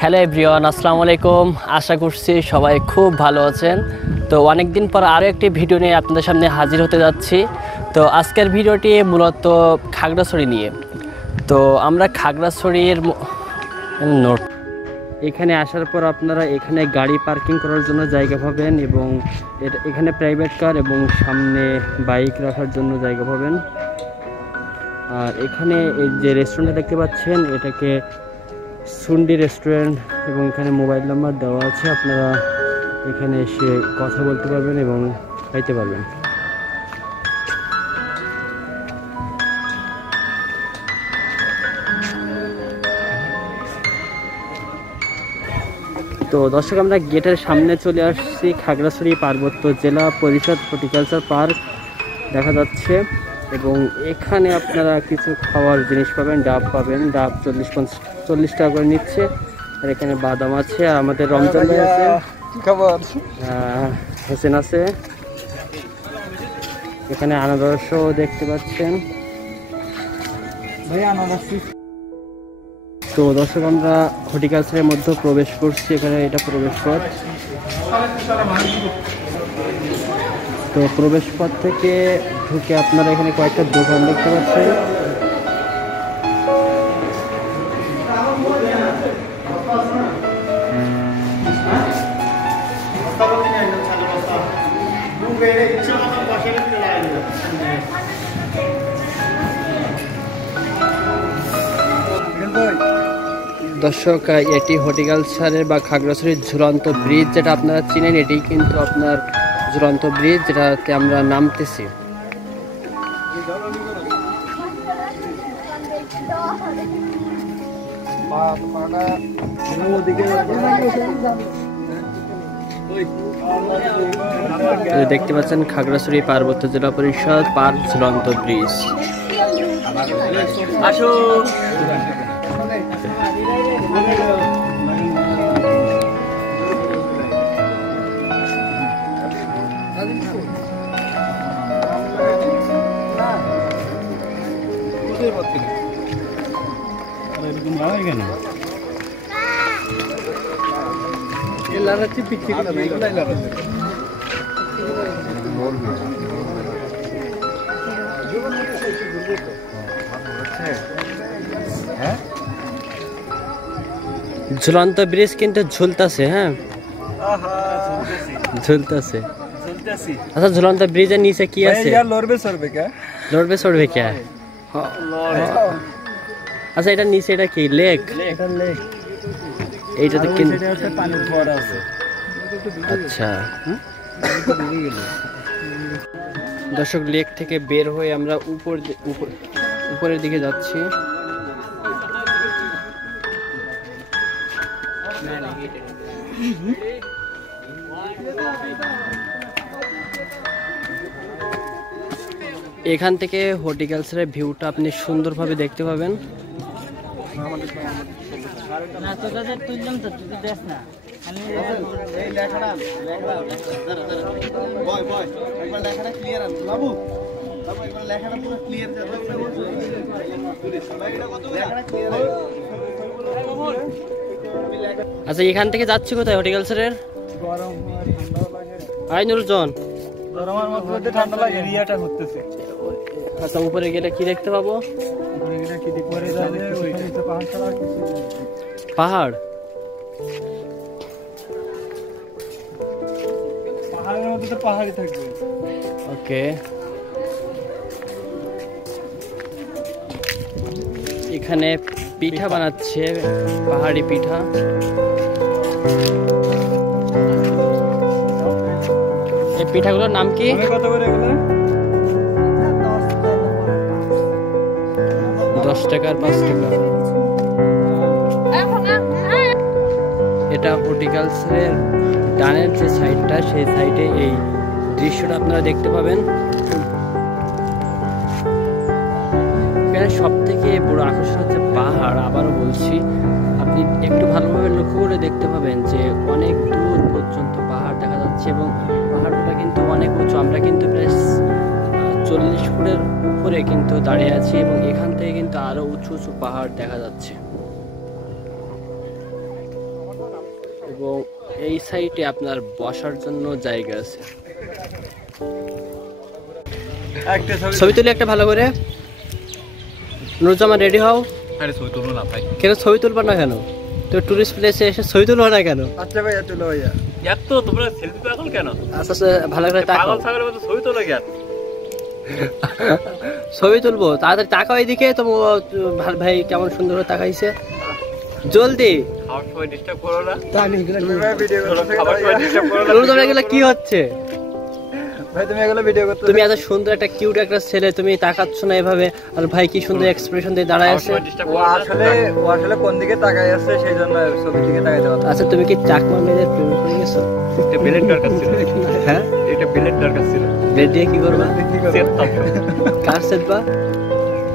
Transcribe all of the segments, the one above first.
Hello everyone, আসসালামু আলাইকুম। আশা করছি সবাই খুব ভালো আছেন। তো অনেক দিন পর আরও একটি ভিডিও নিয়ে আপনাদের সামনে হাজির হতে যাচ্ছি। তো আজকের ভিডিওটি মূলত খাগড়াছড়ি নিয়ে। তো আমরা খাগড়াছড়ির নোট এখানে আসার পর আপনারা এখানে গাড়ি পার্কিং করার জন্য জায়গা পাবেন এবং এখানে প্রাইভেট কার এবং সামনে বাইক রাখার জন্য জায়গা পাবেন। আর এখানে এই যে রেস্টুরেন্টটা দেখতে পাচ্ছেন, এটাকে সুন্ডি রেস্টুরেন্ট এবং এখানে মোবাইল নাম্বার দেওয়া আছে। আপনারা এখানে এসে কথা বলতে পারবেন এবং খাইতে পারবেন। তো দর্শক, আমরা গেটের সামনে চলে আসছি। খাগড়াছড়ি পার্বত্য জেলা পরিষদ হর্টিকালচার পার্ক দেখা যাচ্ছে এবং এখানে আপনারা কিছু খাওয়ার জিনিস পাবেন। ডাব পাবেন, ডাব 40 টাকা করে নিচ্ছে। আর এখানে বাদাম আছে, আর আমাদের রমজান ভাই আছে, হোসেন আছে। এখানে আনারসও দেখতে পাচ্ছেন। তো দর্শক, আমরা হর্টিকালচারের মধ্যে প্রবেশ করছি। এখানে এটা প্রবেশ পথ। তো প্রবেশ পথ থেকে ঢুকে আপনারা এখানে কয়েকটা দোকান দেখতে পাচ্ছেন। দর্শক, এটি হর্টিকালচারের বা খাগড়াছড়ির ঝুলন্ত ব্রিজ, যেটা আপনারা চিনেন। এটি কিন্তু আপনার ঝুলন্ত ব্রিজ, যেটাতে আমরা নামতেছি। দেখতে পাচ্ছেন খাগড়াছড়ি পার্বত্য জেলা পরিষদ পার্ক ঝুলন্ত ব্রিজ। ঝুলন্ত ব্রিজ কিন্তু ঝুলতাছে। হ্যাঁ, ঝুলতাছে। আচ্ছা, ঝুলন্ত ব্রিজের নিচে কি আছে? লড়বে সরবে কে? আচ্ছা, এটা নিচে এটা কি লেক? এইটাতে কিন্তু পানির ফোয়ারা আছে। আচ্ছা দর্শক, লেক থেকে বের হয়ে আমরা উপরের দিকে যাচ্ছি। এখান থেকে হর্টিকালচারের ভিউটা আপনি সুন্দরভাবে দেখতে পাবেন। আচ্ছা, এখান থেকে যাচ্ছি কোথায় হর্টিকালচারের? আচ্ছা, উপরে গেলে কি দেখতে পাবো? পাহাড়। পাহাড়ের মধ্যে তো পাহাড়ই থাকবে। ওকে, এখানে পিঠা বানাচ্ছে, পাহাড়ি পিঠা। এই পিঠাগুলোর নাম কি? কত করে এগুলো? 10 টাকা আর 5 টাকা। এটা হর্টিকালচারের ডানের যে সাইডটা, সেই সাইডে এই দৃশ্যটা আপনারা দেখতে পাবেন। এখানে সব থেকে বড় আকর্ষণ হচ্ছে পাহাড়। আবারও বলছি, আপনি একটু ভালোভাবে লক্ষ্য করে দেখতে পাবেন যে অনেক দূর পর্যন্ত পাহাড় দেখা যাচ্ছে এবং পাহাড়টা কিন্তু অনেক উঁচু। আমরা কিন্তু প্রায় 40 ফুটের উপরে কিন্তু দাঁড়িয়ে আছি এবং এখান থেকে কিন্তু আরো উঁচু উঁচু পাহাড় দেখা যাচ্ছে। এবং এই সাইডে আপনার বসার জন্য জায়গা আছে। ছবি তুলি একটা ভালো করে। নুরুজ্জামান রেডি হও। আরে ছবি তুলো না ভাই। কেন ছবি তুলবা না কেন? তো টুরিস্ট প্লেসে এসে ছবি তুলবা না কেন? আচ্ছা ভাইয়া তুলো ভাইয়া। এত তোমরা সেলফি পাগল কেন? আচ্ছা ভালো করে তাকাও। পাগল ছাগলের মতো ছবি তোলো কেন? ছবি তুলবো, তাড়াতাড়ি তাকাও এদিকে। তো ভাই কেমন সুন্দর করে তাকাইছে। জলদি খাওয়ার সময় ডিস্টার্ব করো না। তুমি ভাই ভিডিও করো, খাবার সময় ডিস্টার্ব করো না। তোমরা এগুলো কি হচ্ছে ভাই তুমি এগুলো ভিডিও করতে। তুমি এত সুন্দর একটা কিউট একটা ছেলে, তুমি তাকাচ্ছ না এভাবে। আর ভাই কি সুন্দর এক্সপ্রেশন দিয়ে দাঁড়ায় আছে। ও আসলে কোন দিকে তাকায় আছে সেই জন্য ছবির দিকে তাকাইতে পারছে। আচ্ছা তুমি কি চাকমা মেয়েদের প্রেমে পড়ে গেছো? একটা ব্লেড দরকার ছিল। হ্যাঁ এটা ব্লেড দরকার ছিল। ব্লেড দিয়ে কি করবা? সেট দাও। কার সেটবা?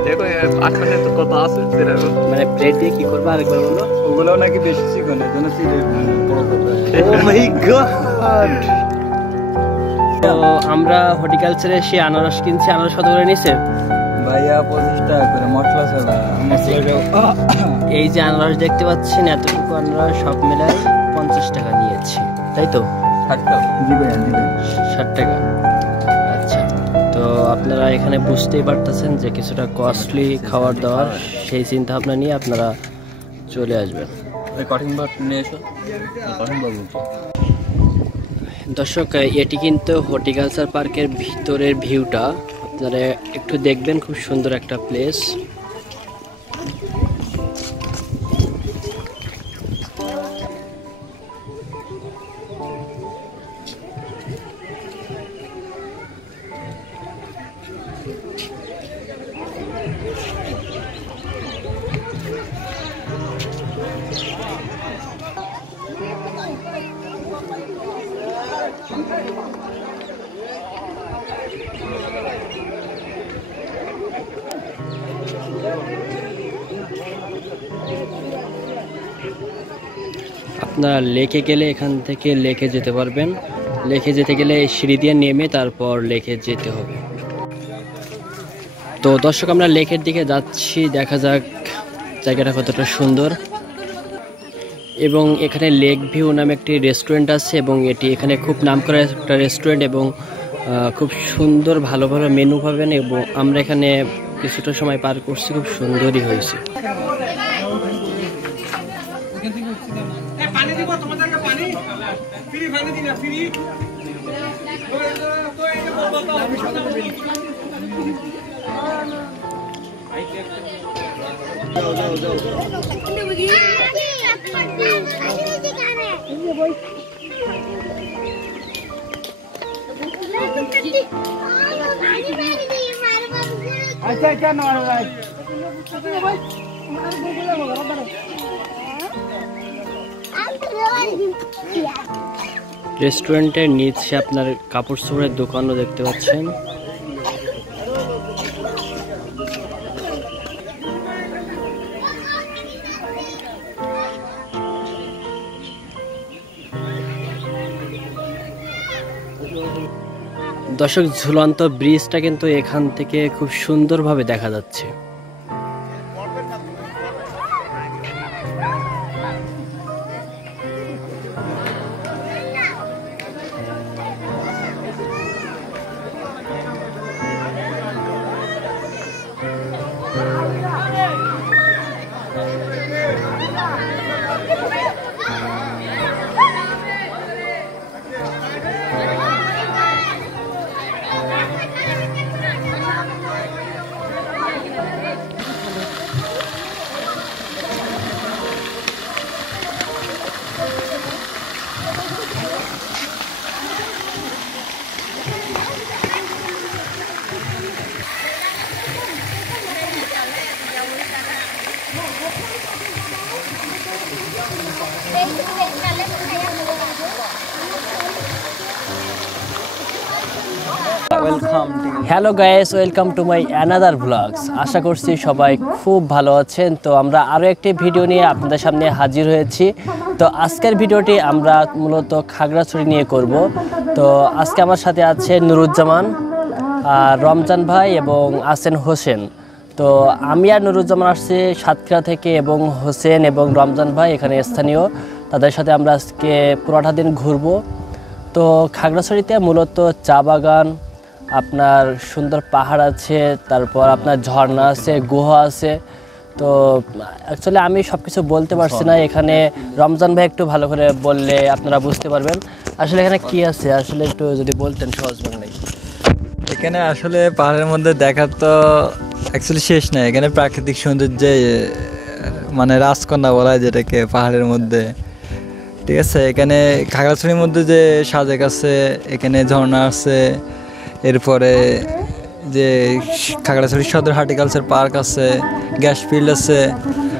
দেখো আজকাল তো কত আছে সেটা। মানে ব্লেড দিয়ে কি করবা আরেকবার বলো। ওগুলো নাকি বেশি চিকন, এর জন্য সিটে বড় করবে। ও মাই গড। তো আমরা হর্টিকালচারে সে আনারস কিনছি। আনারস কত করে নিছে ভাইয়া 25 টাকা করে মশলা ছাড়া। এই যে আনারস দেখতে পাচ্ছেন, এতটুকু আনারস সব মিলাই 50 টাকা নিয়েছি, তাই তো? 60 টাকা। জি ভাইয়া জি ভাই। 60 টাকা। আচ্ছা, তো আপনারা এখানে বুঝতেই পারতেছেন যে কিছুটা কস্টলি খাবার দাবার, সেই চিন্তা ভাবনা নিয়ে আপনারা চলে আসবেন। ওই কঠিন বার নিয়ে এসো। কঠিন বার বলছো। দর্শক, এটি কিন্তু হর্টিকালচার পার্কের ভিতরের ভিউটা আপনারা একটু দেখবেন। খুব সুন্দর একটা প্লেস। আপনারা লেকে গেলে এখান থেকে লেকে যেতে পারবেন। লেকে যেতে গেলে সিঁড়ি দিয়ে নেমে তারপর লেকে যেতে হবে। তো দর্শক, আমরা লেকের দিকে যাচ্ছি, দেখা যাক জায়গাটা কতটা সুন্দর। এবং এখানে লেক ভিউ নামে একটি রেস্টুরেন্ট আছে, এবং এটি এখানে খুব নামকরা একটা রেস্টুরেন্ট, এবং খুব সুন্দর ভালো ভালো মেনু পাবেন। এবং আমরা এখানে কিছুটা সময় পার করছি, খুব সুন্দরই হয়েছে। अच्छा नॉर्मल রেস্টুরেন্টের নিচে আপনার কাপড় চোপড়ের দোকানও দেখতে পাচ্ছেন। দর্শক, ঝুলন্ত ব্রিজটা কিন্তু এখান থেকে খুব সুন্দরভাবে দেখা যাচ্ছে। Hello guys, welcome to my another blogs. আশা করছি সবাই খুব ভালো আছেন। তো আমরা আরও একটি ভিডিও নিয়ে আপনাদের সামনে হাজির হয়েছি। তো আজকের ভিডিওটি আমরা মূলত খাগড়াছড়ি নিয়ে করব। তো আজকে আমার সাথে আছে নুরুজ্জামান, রমজান ভাই এবং আছেন হোসেন। তো আমি আর নুরুজ্জামান আসছি সাতক্ষীরা থেকে, এবং হোসেন এবং রমজান ভাই এখানে স্থানীয়। তাদের সাথে আমরা আজকে পুরোটা দিন ঘুরবো। তো খাগড়াছড়িতে মূলত চা বাগান, আপনার সুন্দর পাহাড় আছে, তারপর আপনার ঝর্ণা আছে, গুহা আছে। তো অ্যাকচুয়ালি আমি সব কিছু বলতে পারছি না, এখানে রমজান ভাই একটু ভালো করে বললে আপনারা বুঝতে পারবেন আসলে এখানে কি আছে, আসলে একটু যদি বলতেন সহজ বাংলায়। এখানে আসলে পাহাড়ের মধ্যে দেখার তো অ্যাকচুয়ালি শেষ নাই। এখানে প্রাকৃতিক সৌন্দর্যে মানে রাজকন্যা বলা হয় যেটাকে পাহাড়ের মধ্যে, ঠিক আছে। এখানে খাগড়াছড়ির মধ্যে যে সাজেক আছে, এখানে ঝর্ণা আছে, এরপরে যে খাগড়াছড়ি সদর হর্টিকালচার পার্ক আছে, গ্যাস ফিল্ড আছে,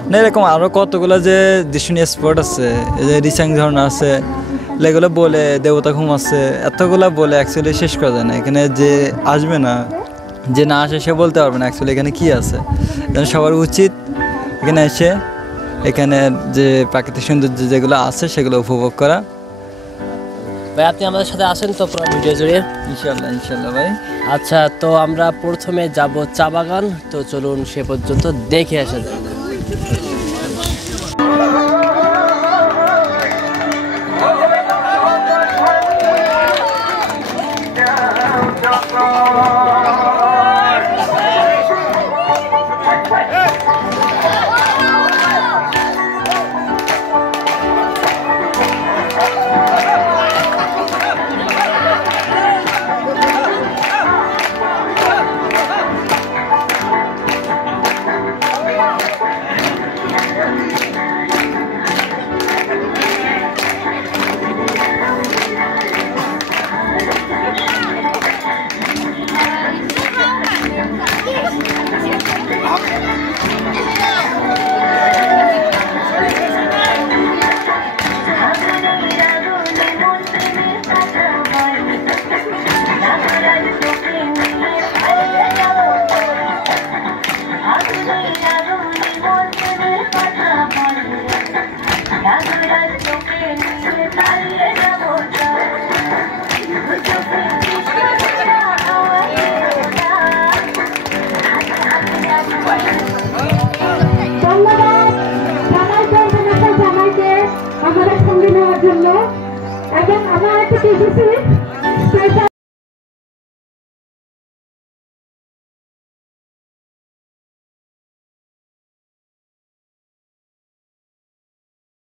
না এরকম আরও কতগুলো যে দর্শনীয় স্পট আছে। এই যে রিসাং ঝর্ণা আছে, এগুলো বলে দেবতা ঘুম আছে, এতগুলো বলে অ্যাকচুয়ালি শেষ করা যায় না। এখানে যে আসবে না, যে না আসে সে বলতে পারবে না অ্যাকচুয়ালি এখানে কী আছে। সবার উচিত এখানে এসে এখানে যে প্রাকৃতিক সৌন্দর্য যেগুলো আছে সেগুলো উপভোগ করা। ভাই আপনি আমাদের সাথে আসেন তো পুরো ভিডিও জুড়ে? ইনশাল্লাহ ইনশাল্লাহ ভাই। আচ্ছা, তো আমরা প্রথমে যাব চা বাগান, তো চলুন সে পর্যন্ত দেখে আসা যাক। আমাদের সঙ্গে নেওয়ার জন্য এবং আমার একটা